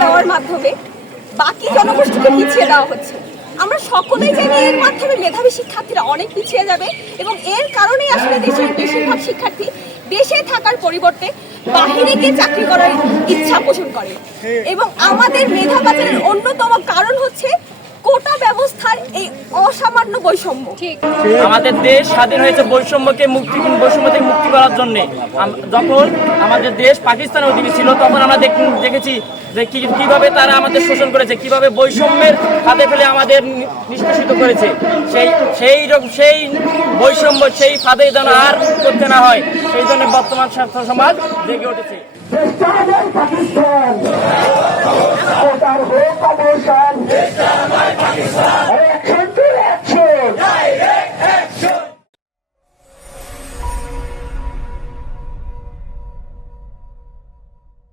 দেওয়ার মাধ্যমে বাকি জনগোষ্ঠীকে পিছিয়ে দেওয়া হচ্ছে। আমরা সকলেই জানি এর মাধ্যমে মেধাবী শিক্ষার্থীরা অনেক পিছিয়ে যাবে এবং এর কারণেই আসলে দেশের বেশিরভাগ শিক্ষার্থী দেশে থাকার পরিবর্তে বাহিরে গিয়ে চাকরি করার ইচ্ছা পোষণ করে। এবং আমাদের মেধা পাচারের অন্যতম কারণ হচ্ছে কোটা ব্যবস্থার এই অসামান্য বৈষম্য। আমাদের দেশ স্বাধীন হয়েছে বৈষম্য থেকে মুক্তি করার জন্য। যখন আমাদের দেশ পাকিস্তানের অধীনে ছিল তখন আমরা দেখেছি যে কিভাবে তারা আমাদের শোষণ করেছে, কিভাবে বৈষম্যের হাতে ফেলে আমাদের নিষ্কাশিত করেছে। সেই বৈষম্য সেই ফাঁদে যেন আর করতে না হয়, সেই জন্য বর্তমান ছাত্র সমাজ জেগে উঠেছে।